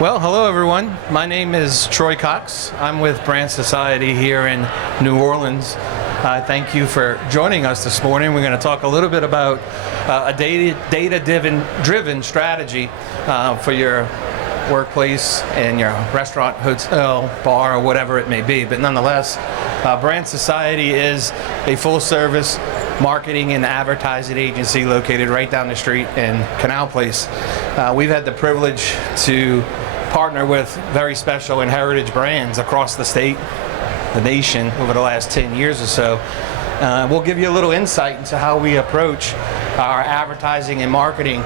Well, hello everyone. My name is Troy Cox. I'm with Brand Society here in New Orleans. Thank you for joining us this morning. We're going to talk a little bit about a data-driven strategy for your workplace and your restaurant, hotel, bar, or whatever it may be. But nonetheless, Brand Society is a full-service marketing and advertising agency located right down the street in Canal Place. We've had the privilege to partner with very special and heritage brands across the state, the nation, over the last 10 years or so. We'll give you a little insight into how we approach our advertising and marketing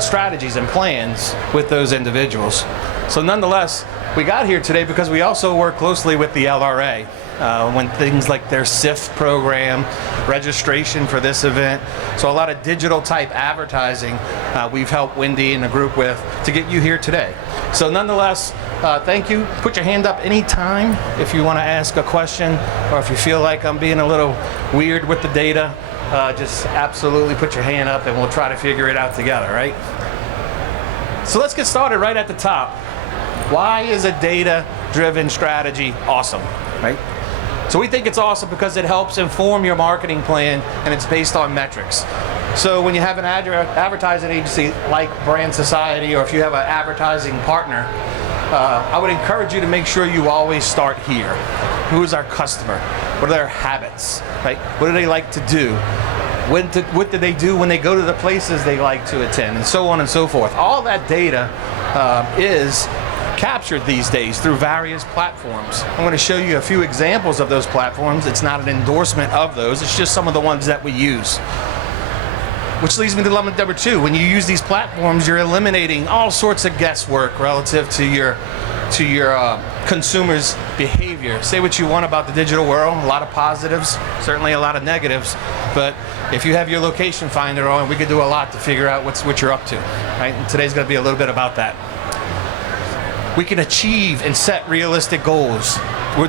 strategies and plans with those individuals. So nonetheless, we got here today because we also work closely with the LRA. When things like their SIF program, registration for this event, so a lot of digital type advertising we've helped Wendy and the group with to get you here today. So nonetheless, thank you. Put your hand up anytime if you want to ask a question, or if you feel like I'm being a little weird with the data, just absolutely put your hand up and we'll try to figure it out together, right? So let's get started right at the top. Why is a data-driven strategy awesome, right? So we think it's awesome because it helps inform your marketing plan, and it's based on metrics. So when you have an advertising agency like Brand Society, or if you have an advertising partner, I would encourage you to make sure you always start here. Who is our customer? What are their habits, right? What do they like to do? What do they do when they go to the places they like to attend, and so on and so forth. All that data is captured these days through various platforms. I'm going to show you a few examples of those platforms. It's not an endorsement of those, it's just some of the ones that we use. Which leads me to element number two. When you use these platforms, you're eliminating all sorts of guesswork relative to your consumers' behavior. Say what you want about the digital world, a lot of positives, certainly a lot of negatives, but if you have your location finder on, we could do a lot to figure out what you're up to, right? And today's going to be a little bit about that. We can achieve and set realistic goals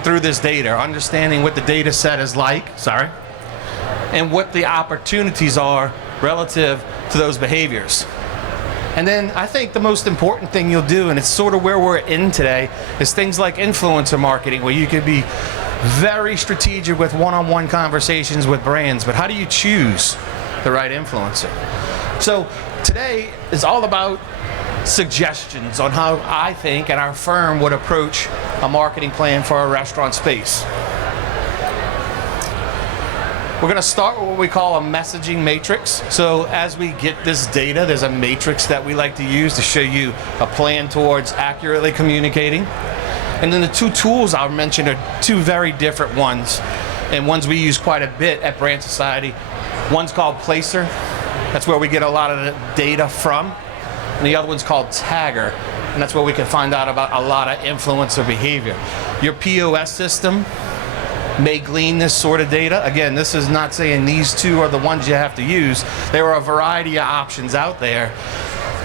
through this data, understanding what the data set is like, and what the opportunities are relative to those behaviors. And then I think the most important thing you'll do, and it's sort of where we're in today, is things like influencer marketing, where you can be very strategic with one-on-one conversations with brands, but how do you choose the right influencer? So today is all about suggestions on how I think and our firm would approach a marketing plan for a restaurant space. We're going to start with what we call a messaging matrix. So as we get this data, there's a matrix that we like to use to show you a plan towards accurately communicating. And then the two tools I'll mention are two very different ones, and ones we use quite a bit at Brand Society. One's called Placer. That's where we get a lot of the data from. And the other one's called Tagger, and that's where we can find out about a lot of influencer behavior. Your POS system may glean this sort of data. Again, this is not saying these two are the ones you have to use. There are a variety of options out there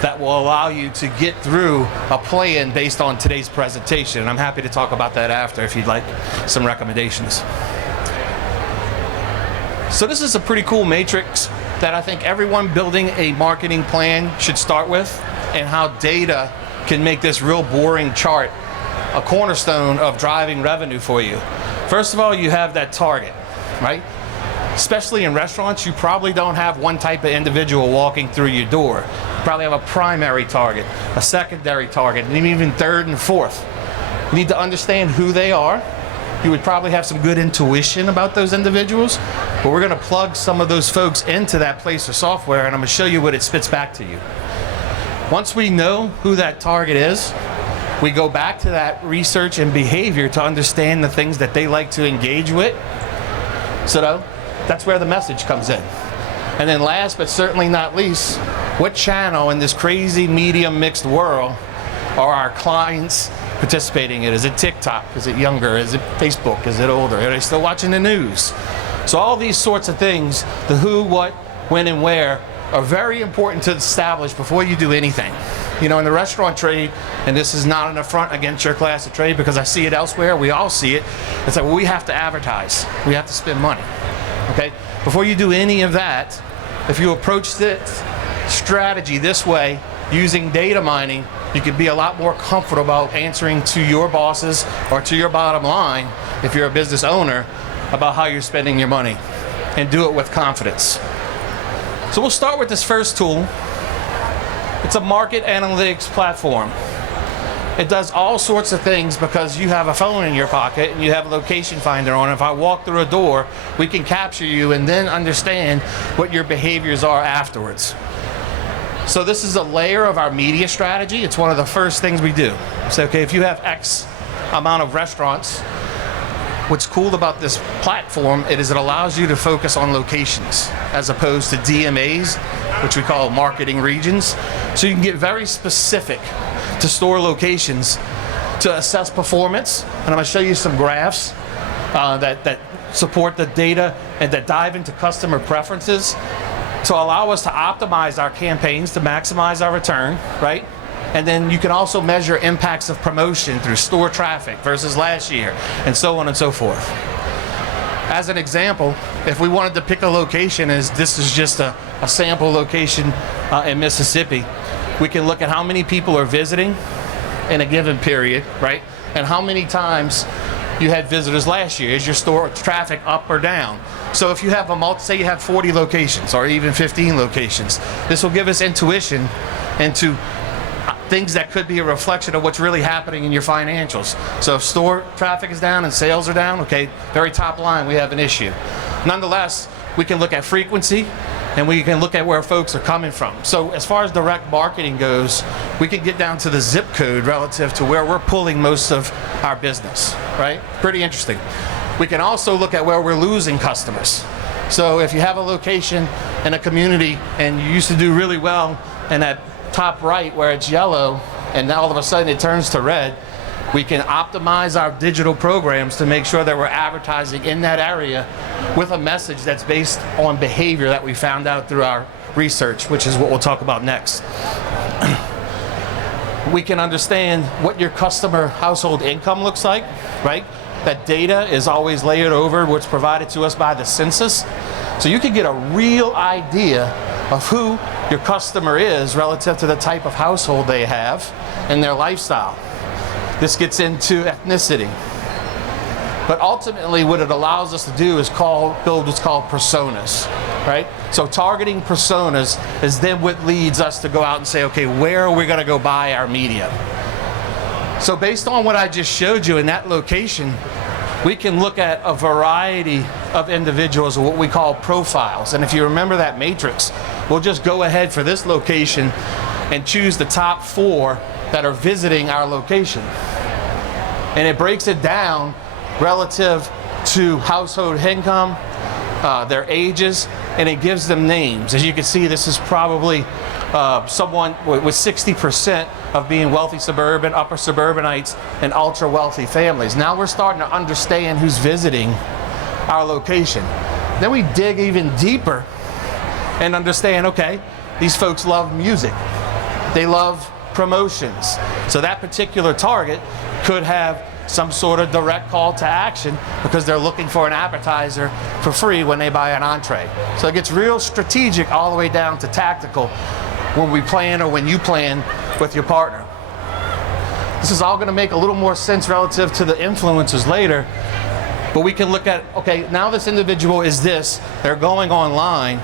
that will allow you to get through a plan based on today's presentation. And I'm happy to talk about that after if you'd like some recommendations. So this is a pretty cool matrix that I think everyone building a marketing plan should start with, and how data can make this real boring chart a cornerstone of driving revenue for you. First of all, you have that target, right? Especially in restaurants, you probably don't have one type of individual walking through your door. You probably have a primary target, a secondary target, and even third and fourth. You need to understand who they are. You would probably have some good intuition about those individuals, but we're going to plug some of those folks into that Placer software, and I'm going to show you what it spits back to you. Once we know who that target is, we go back to that research and behavior to understand the things that they like to engage with. So that's where the message comes in. And then last but certainly not least, what channel in this crazy media mixed world are our clients participating in? Is it TikTok? Is it younger? Is it Facebook? Is it older? Are they still watching the news? So all these sorts of things, the who, what, when, and where, are very important to establish before you do anything. You know, in the restaurant trade, and this is not an affront against your class of trade because I see it elsewhere, we all see it, it's like, well, we have to advertise. We have to spend money, okay? Before you do any of that, if you approach this strategy this way, using data mining, you could be a lot more comfortable about answering to your bosses or to your bottom line, if you're a business owner, about how you're spending your money, and do it with confidence. So we'll start with this first tool. It's a market analytics platform. It does all sorts of things because you have a phone in your pocket and you have a location finder on. If I walk through a door, we can capture you and then understand what your behaviors are afterwards. So this is a layer of our media strategy. It's one of the first things we do. So, okay, if you have X amount of restaurants, what's cool about this platform is it allows you to focus on locations as opposed to DMAs, which we call marketing regions. So you can get very specific to store locations to assess performance. And I'm going to show you some graphs that support the data and that dive into customer preferences to allow us to optimize our campaigns to maximize our return, right? And then you can also measure impacts of promotion through store traffic versus last year, and so on and so forth. As an example, if we wanted to pick a location, as this is just a sample location in Mississippi, we can look at how many people are visiting in a given period, right? And how many times you had visitors last year. Is your store traffic up or down? So if you have say you have 40 locations or even 15 locations, this will give us intuition into things that could be a reflection of what's really happening in your financials. So if store traffic is down and sales are down, okay, very top line, we have an issue. Nonetheless, we can look at frequency and we can look at where folks are coming from. So as far as direct marketing goes, we can get down to the zip code relative to where we're pulling most of our business, right? Pretty interesting. We can also look at where we're losing customers. So if you have a location in a community and you used to do really well in that top right where it's yellow and now all of a sudden it turns to red, we can optimize our digital programs to make sure that we're advertising in that area with a message that's based on behavior that we found out through our research, which is what we'll talk about next. We can understand what your customer household income looks like, right? That data is always layered over what's provided to us by the census. So you can get a real idea of who your customer is relative to the type of household they have and their lifestyle. This gets into ethnicity. But ultimately what it allows us to do is build what's called personas, right? So targeting personas is then what leads us to go out and say, okay, where are we gonna go buy our media? So based on what I just showed you in that location, we can look at a variety of individuals, or what we call profiles. And if you remember that matrix, we'll just go ahead for this location and choose the top 4 that are visiting our location. And it breaks it down relative to household income, their ages, and it gives them names. As you can see, this is probably someone with 60% of being wealthy suburban, upper suburbanites, and ultra wealthy families. Now we're starting to understand who's visiting our location. Then we dig even deeper and understand, okay, these folks love music. They love promotions. So that particular target could have some sort of direct call to action because they're looking for an appetizer for free when they buy an entree. So it gets real strategic all the way down to tactical when we plan or when you plan with your partner. This is all going to make a little more sense relative to the influencers later, but we can look at, okay, now this individual is this, they're going online,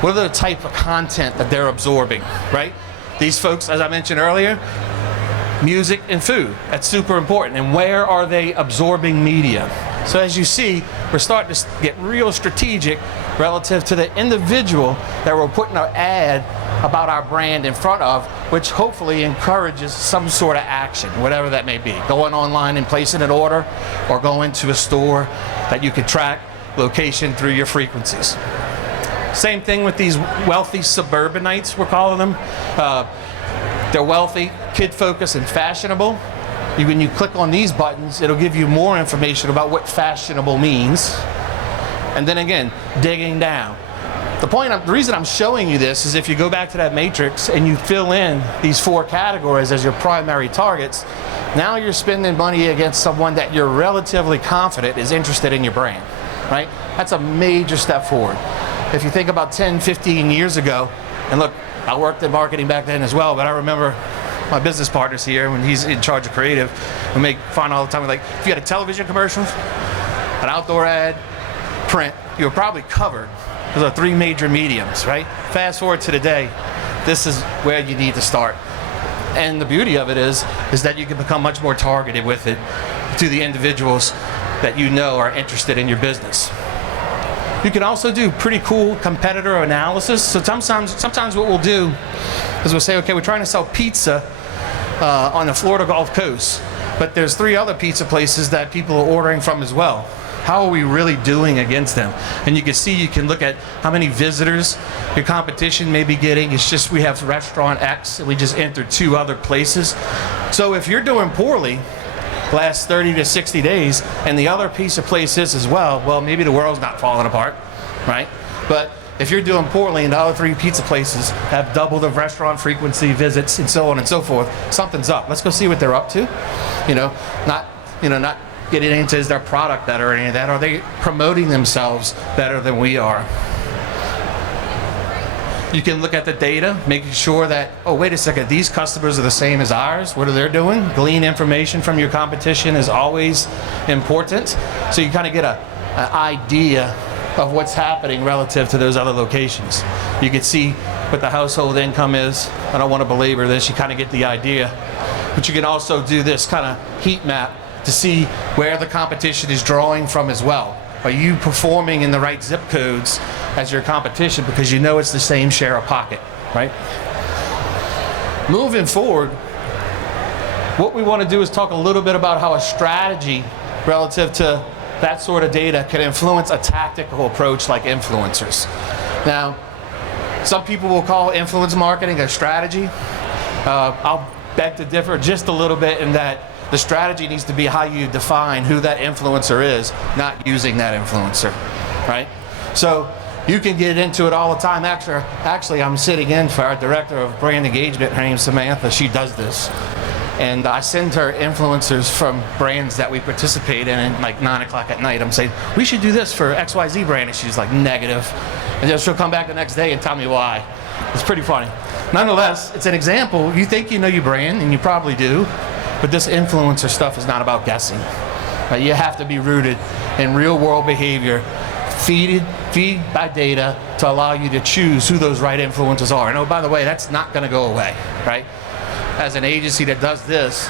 what are the type of content that they're absorbing, right? These folks, as I mentioned earlier, music and food, that's super important. And where are they absorbing media? So as you see, we're starting to get real strategic relative to the individual that we're putting our ad about our brand in front of, which hopefully encourages some sort of action, whatever that may be. Going online and placing an order, or going to a store that you can track location through your frequencies. Same thing with these wealthy suburbanites, we're calling them. They're wealthy, kid-focused, and fashionable. When you click on these buttons, it'll give you more information about what fashionable means. And then again, digging down. The reason I'm showing you this is if you go back to that matrix and you fill in these 4 categories as your primary targets, now you're spending money against someone that you're relatively confident is interested in your brand, right? That's a major step forward. If you think about 10, 15 years ago, and look, I worked in marketing back then as well, but I remember my business partner's here, when he's in charge of creative, we make fun all the time. Like, if you had a television commercial, an outdoor ad, print, you're probably covered. Those are 3 major mediums, right? Fast forward to today, this is where you need to start. And the beauty of it is that you can become much more targeted with it to the individuals that you know are interested in your business. You can also do pretty cool competitor analysis. So sometimes what we'll do is we'll say, okay, we're trying to sell pizza on the Florida Gulf Coast, but there's 3 other pizza places that people are ordering from as well. How are we really doing against them? And you can see, you can look at how many visitors your competition may be getting. It's just, we have restaurant X, and we just entered 2 other places. So if you're doing poorly last 30 to 60 days, and the other pizza place is as well maybe the world's not falling apart, right? But if you're doing poorly and the other 3 pizza places have double the restaurant frequency, visits, and so on and so forth, something's up. Let's go see what they're up to. Not getting into, is their product better or any of that? Are they promoting themselves better than we are? You can look at the data, making sure that, oh, wait a second, these customers are the same as ours. What are they doing? Glean information from your competition is always important. So you kind of get an idea of what's happening relative to those other locations. You can see what the household income is. I don't want to belabor this, you kind of get the idea. But you can also do this kind of heat map to see where the competition is drawing from as well. Are you performing in the right zip codes as your competition, because you know it's the same share of pocket, right? Moving forward, what we want to do is talk a little bit about how a strategy relative to that sort of data can influence a tactical approach like influencers. Now, some people will call influence marketing a strategy. I'll beg to differ just a little bit in that the strategy needs to be how you define who that influencer is, not using that influencer, right? So you can get into it all the time. Actually, I'm sitting in for our director of brand engagement. Her name's Samantha. She does this. And I send her influencers from brands that we participate in at like 9 o'clock at night. I'm saying, we should do this for XYZ brand. And she's like, negative. And then she'll come back the next day and tell me why. It's pretty funny. Nonetheless, it's an example. You think you know your brand, and you probably do. But this influencer stuff is not about guessing. You have to be rooted in real world behavior, feed by data to allow you to choose who those right influencers are. And oh, by the way, that's not going to go away, right? As an agency that does this,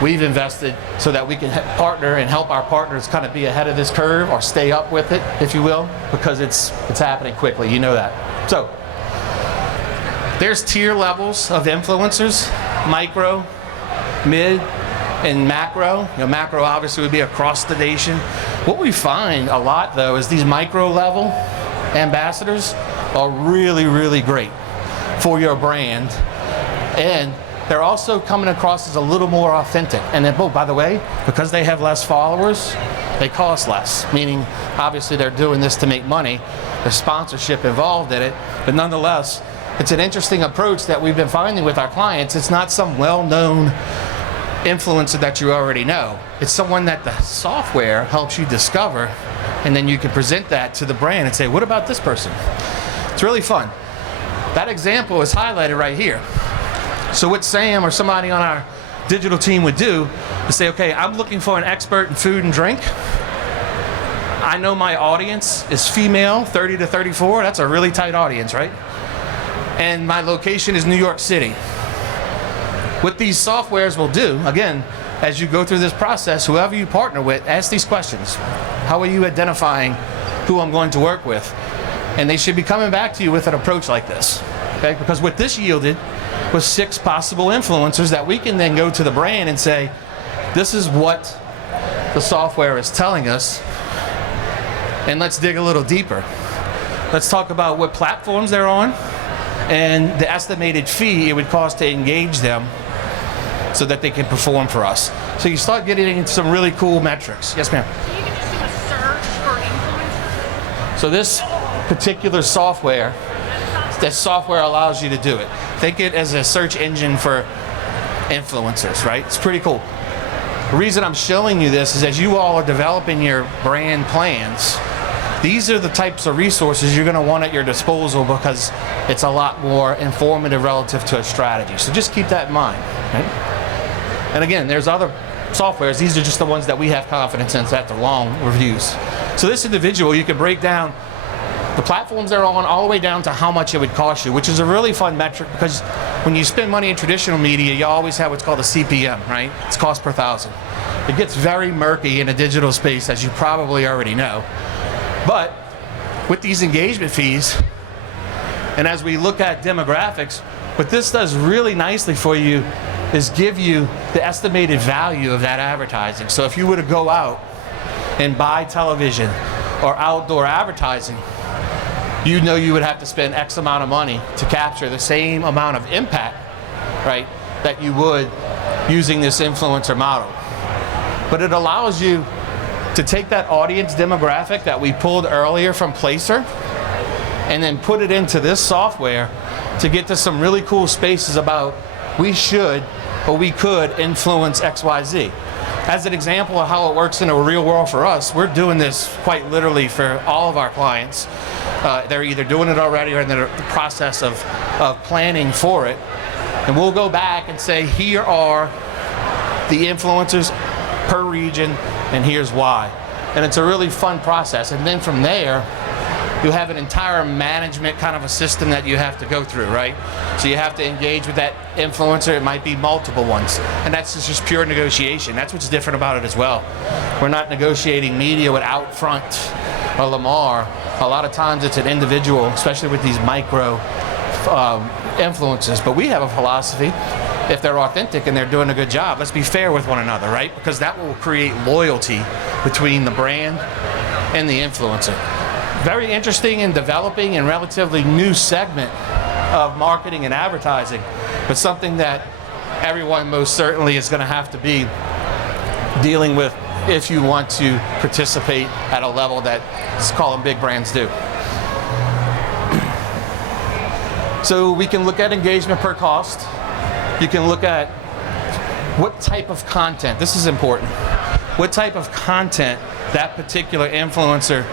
we've invested so that we can partner and help our partners kind of be ahead of this curve or stay up with it, if you will, because it's happening quickly. You know that. So there's tier levels of influencers: micro, mid, and macro. Macro obviously would be across the nation. What we find a lot though is these micro level ambassadors are really, really great for your brand, and they're also coming across as a little more authentic. And then, oh, by the way, because they have less followers, they cost less, meaning obviously they're doing this to make money. There's sponsorship involved in it, but nonetheless, it's an interesting approach that we've been finding with our clients. It's not some well-known influencer that you already know. It's someone that the software helps you discover, and then you can present that to the brand and say, what about this person? It's really fun. That example is highlighted right here. So what Sam or somebody on our digital team would do is say, okay, I'm looking for an expert in food and drink. I know my audience is female, 30 to 34. That's a really tight audience, right? And my location is New York City. What these softwares will do, again, as you go through this process, whoever you partner with, ask these questions. How are you identifying who I'm going to work with? And they should be coming back to you with an approach like this, okay? Because what this yielded was 6 possible influencers that we can then go to the brand and say, this is what the software is telling us, and let's dig a little deeper. Let's talk about what platforms they're on and the estimated fee it would cost to engage them so that they can perform for us. So you start getting into some really cool metrics. Yes, ma'am? So you can just do a search for influencers? So this particular software, that software allows you to do it. Think it as a search engine for influencers, right? It's pretty cool. The reason I'm showing you this is as you all are developing your brand plans, these are the types of resources you're going to want at your disposal because it's a lot more informative relative to a strategy. So just keep that in mind. right? And again, there's other softwares. These are just the ones that we have confidence in after long reviews. So this individual, you can break down the platforms they're on all the way down to how much it would cost you, which is a really fun metric because when you spend money in traditional media, you always have what's called a CPM, right? It's cost per thousand. It gets very murky in a digital space, as you probably already know. But with these engagement fees, and as we look at demographics, what this does really nicely for you is give you the estimated value of that advertising. So if you were to go out and buy television or outdoor advertising, you know you would have to spend X amount of money to capture the same amount of impact, right, that you would using this influencer model. But it allows you to take that audience demographic that we pulled earlier from Placer and then put it into this software to get to some really cool spaces about we should or we could influence XYZ. As an example of how it works in the real world for us, we're doing this quite literally for all of our clients. They're either doing it already or in the process of planning for it. And we'll go back and say, here are the influencers per region, and here's why. And it's a really fun process. And then from there, you have an entire management kind of a system that you have to go through, right? So you have to engage with that influencer. It might be multiple ones. And that's just pure negotiation. That's what's different about it as well. We're not negotiating media with Outfront or Lamar. A lot of times it's an individual, especially with these micro influencers. But we have a philosophy. If they're authentic and they're doing a good job, let's be fair with one another, right? Because that will create loyalty between the brand and the influencer. Very interesting and developing and relatively new segment of marketing and advertising, but something that everyone most certainly is going to have to be dealing with if you want to participate at a level that, let's call them, big brands do. So we can look at engagement per cost. You can look at what type of content, this is important, what type of content that particular influencer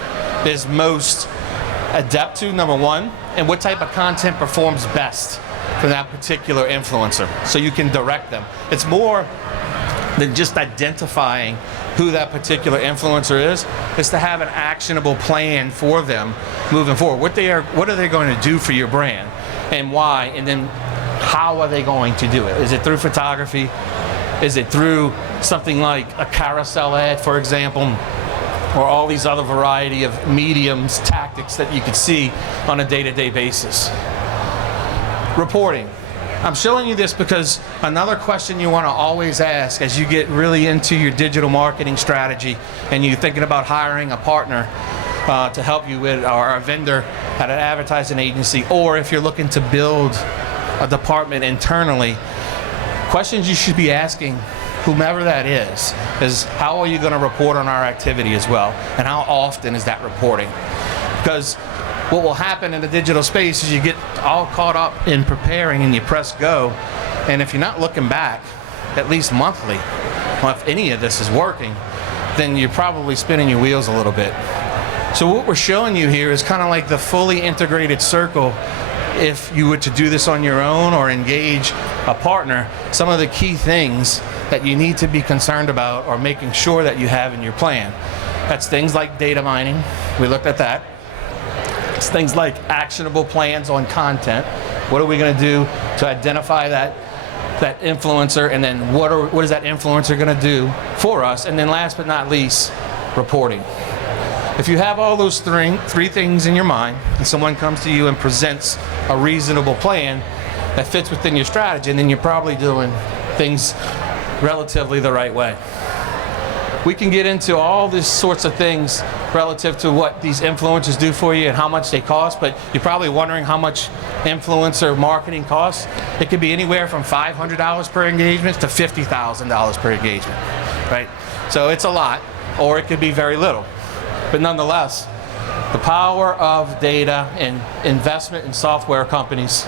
is most adept to, number one, and what type of content performs best for that particular influencer. So you can direct them. It's more than just identifying who that particular influencer is. It's to have an actionable plan for them moving forward. What are they going to do for your brand and why, and then how are they going to do it? Is it through photography? Is it through something like a carousel ad, for example? Or all these other variety of mediums, tactics that you could see on a day-to-day basis. Reporting. I'm showing you this because another question you want to always ask as you get really into your digital marketing strategy and you're thinking about hiring a partner to help you with, or a vendor at an advertising agency, or if you're looking to build a department internally, questions you should be asking whomever that is how are you going to report on our activity as well, and how often is that reporting? Because what will happen in the digital space is you get all caught up in preparing and you press go, and if you're not looking back at least monthly, well, if any of this is working, then you're probably spinning your wheels a little bit. So what we're showing you here is kind of like the fully integrated circle. If you were to do this on your own or engage a partner, some of the key things that you need to be concerned about or making sure that you have in your plan. That's things like data mining. We looked at that. It's things like actionable plans on content. What are we going to do to identify that influencer, and then what is that influencer going to do for us? And then last but not least, reporting. If you have all those three things in your mind, and someone comes to you and presents a reasonable plan that fits within your strategy, and then you're probably doing things relatively the right way. We can get into all these sorts of things relative to what these influencers do for you and how much they cost, but you're probably wondering how much influencer marketing costs. It could be anywhere from $500 per engagement to $50,000 per engagement, right? So it's a lot, or it could be very little. But nonetheless, the power of data and investment in software companies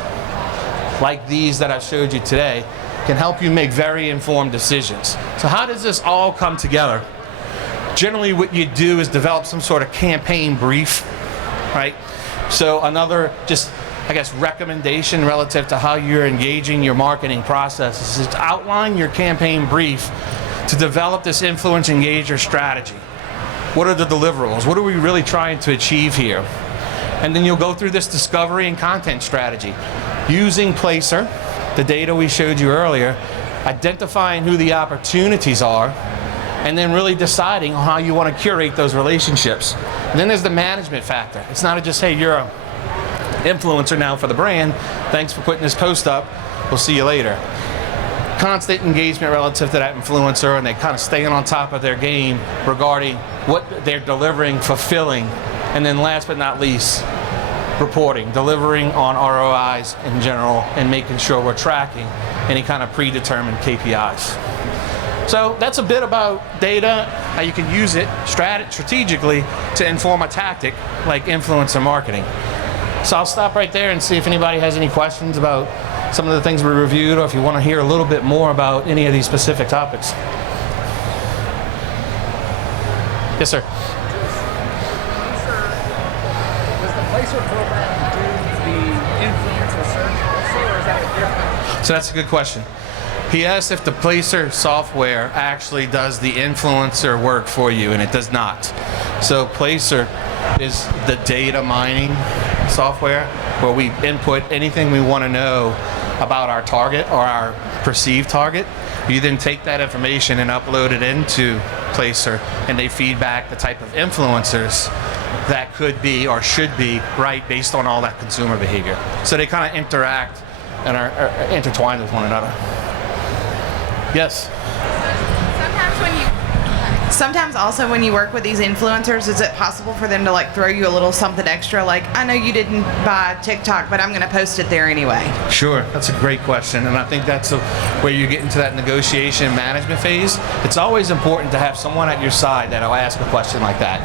like these that I showed you today can help you make very informed decisions. So how does this all come together? Generally what you do is develop some sort of campaign brief, right? So another just I guess, recommendation relative to how you're engaging your marketing processes is to outline your campaign brief to develop this influence engager strategy. What are the deliverables? What are we really trying to achieve here? And then you'll go through this discovery and content strategy using Placer, the data we showed you earlier, identifying who the opportunities are, and then really deciding on how you want to curate those relationships. And then there's the management factor. It's not just, hey, you're an influencer now for the brand. Thanks for putting this post up. We'll see you later. Constant engagement relative to that influencer, and they kind of staying on top of their game regarding what they're delivering, fulfilling. And then last but not least, reporting, delivering on ROIs in general, and making sure we're tracking any kind of predetermined KPIs. So that's a bit about data, how you can use it strategically to inform a tactic like influencer marketing. So I'll stop right there and see if anybody has any questions about some of the things we reviewed, or if you want to hear a little bit more about any of these specific topics. Yes, sir. Does the Placer program do the influencer search also, or is that a different? So that's a good question. He asked if the Placer software actually does the influencer work for you, and it does not. So Placer is the data mining software where we input anything we want to know about our target or our perceived target. You then take that information and upload it into Placer, and they feed back the type of influencers that could be or should be right based on all that consumer behavior. So they kind of interact and are intertwined with one another. Yes. Sometimes also when you work with these influencers, is it possible for them to like throw you a little something extra? Like, I know you didn't buy TikTok, but I'm going to post it there anyway. Sure, that's a great question, and I think that's where you get into that negotiation and management phase. It's always important to have someone at your side that'll ask a question like that,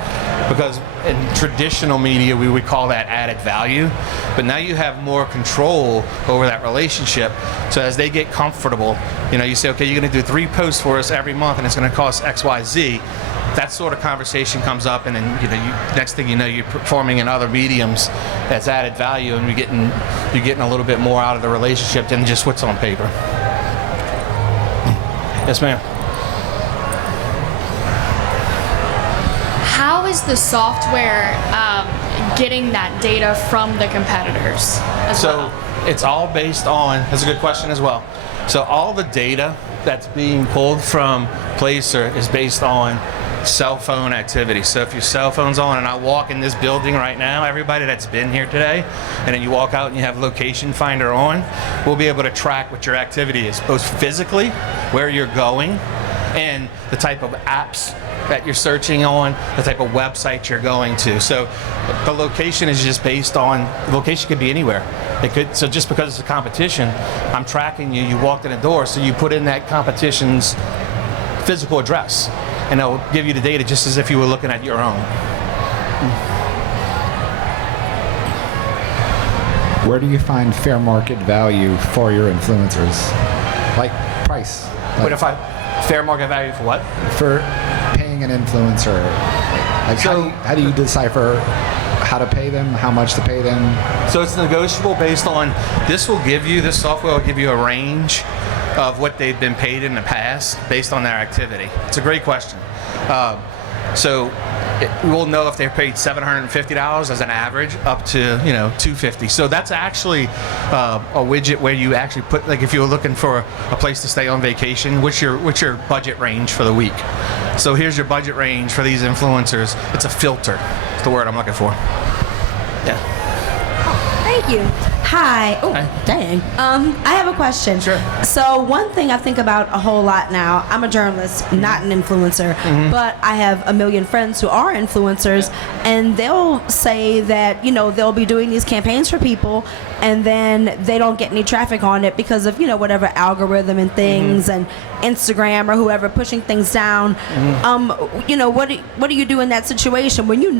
because in traditional media we would call that added value, but now you have more control over that relationship. So as they get comfortable, you say, okay, you're going to do 3 posts for us every month, and it's going to cost XYZ. That sort of conversation comes up, and then next thing you know, you're performing in other mediums that's added value, and you're getting a little bit more out of the relationship than just what's on paper. Yes, ma'am. How is the software getting that data from the competitors as well? So it's all based on, that's a good question as well. So all the data that's being pulled from Placer is based on cell phone activity. So if your cell phone's on, and I walk in this building right now, everybody that's been here today, and then you walk out and you have location finder on, we'll be able to track what your activity is, both physically, where you're going, and the type of apps that you're searching on, the type of website you're going to. So the location is just based on, location could be anywhere. So just because it's a competition, I'm tracking you, you walked in the door, so you put in that competition's physical address, and it'll give you the data just as if you were looking at your own. Where do you find fair market value for your influencers? Like price. What if fair market value for what? For paying an influencer. Like how do you decipher how to pay them, how much to pay them? So it's negotiable based on, this software will give you a range of what they've been paid in the past based on their activity. It's a great question. We'll know if they're paid $750 as an average up to $250. So that's actually a widget where you actually put, like, if you were looking for a place to stay on vacation, what's your budget range for the week? So here's your budget range for these influencers. It's a filter. It's the word I'm looking for. Yeah. Thank you. Hi. Oh, Hi. dang. I have a question. Sure. So one thing I think about a whole lot now, I'm a journalist, not an influencer, but I have a million friends who are influencers, and they'll say that, they'll be doing these campaigns for people, and then they don't get any traffic on it because of, whatever algorithm and things, and Instagram or whoever pushing things down. What do you do in that situation when you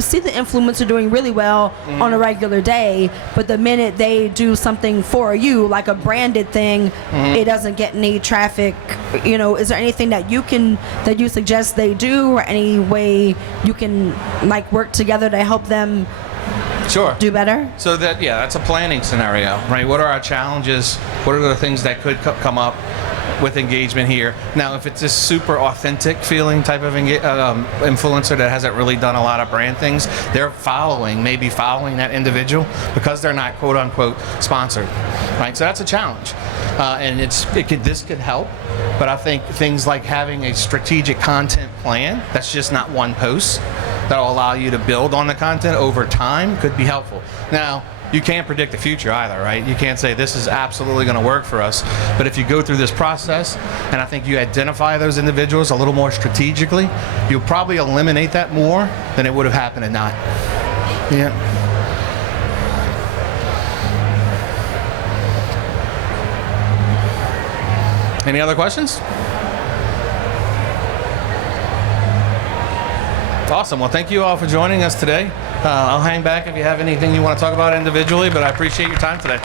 see the influencer doing really well on a regular day, but the minute they do something for you, like a branded thing, it doesn't get any traffic? Is there anything that you suggest they do, or any way you can work together to help them Sure. do better? So that's a planning scenario, right? What are our challenges? What are the things that could come up with engagement here? Now, if it's this super authentic feeling type of influencer that hasn't really done a lot of brand things, they're maybe following that individual because they're not quote unquote sponsored, right? So that's a challenge, and this could help. But I think things like having a strategic content plan that's just not one post that'll allow you to build on the content over time could be helpful. Now, you can't predict the future either, right? You can't say this is absolutely going to work for us. But if you go through this process, and I think you identify those individuals a little more strategically, you'll probably eliminate that more than it would have happened at not. Yeah. Any other questions? Awesome. Well, thank you all for joining us today. I'll hang back if you have anything you want to talk about individually, but I appreciate your time today.